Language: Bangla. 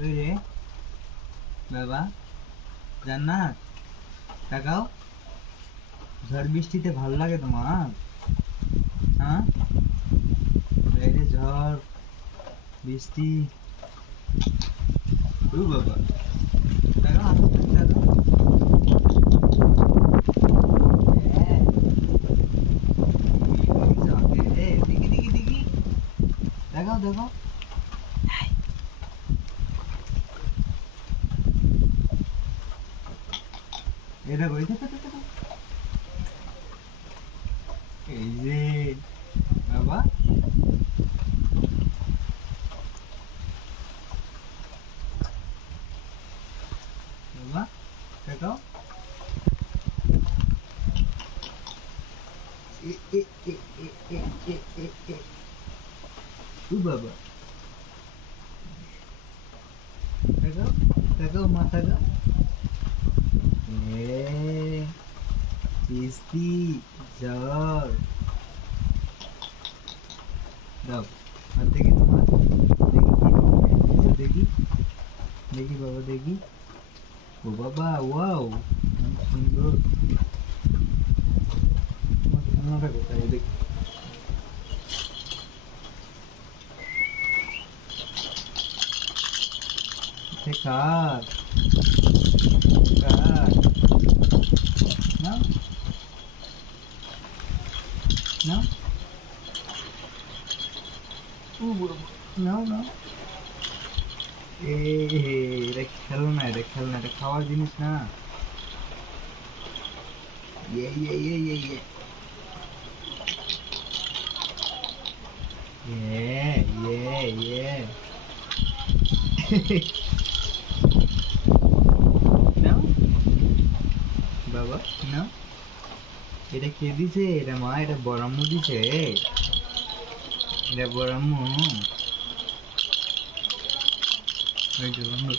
ওই রে বাবা জান্নাত তাকাও, ঝড় বৃষ্টিতে ভালো লাগে তোমার? হ্যাঁ, বাইরে ঝড় বৃষ্টি। ও বাবা তাকাও, তাকাও। হ্যাঁ, ঝড়ে রে, দেখি দেখি দেখি, দেখাও দেখাও। এই দেখো, এই দেখো, দেখো, দেখো। এই যে বাবা, বাবা দেখাও। এ এ এ এ এ এ এ এ। ও বাবা দেখাও, দেখাও মাথাটা। এ বৃষ্টি ঝড়। দাও হাত দেখি তোমার, দেখি কি রকম দেখি, দেখি বাবা দেখি। ও বাবা ওয়াও, অনেক সুন্দর। তোমার খেলনাটা কোথায় দেখি? কার কার? নাও নাও, ও বাবা, নাও নাও। এটা খেলনা, এটা খেলনা, এটা খাওয়ার জিনিস না। ইয়ে ইয়ে ইয়ে ইয়ে ইয়ে ইয়ে ইয়ে ইয়ে। নাও বাবা নাও। এটা কে দিছে? এটা মা, এটা বড় আম্মু দিছে। এটা বড় আম্মু। ওই যে বন্ধু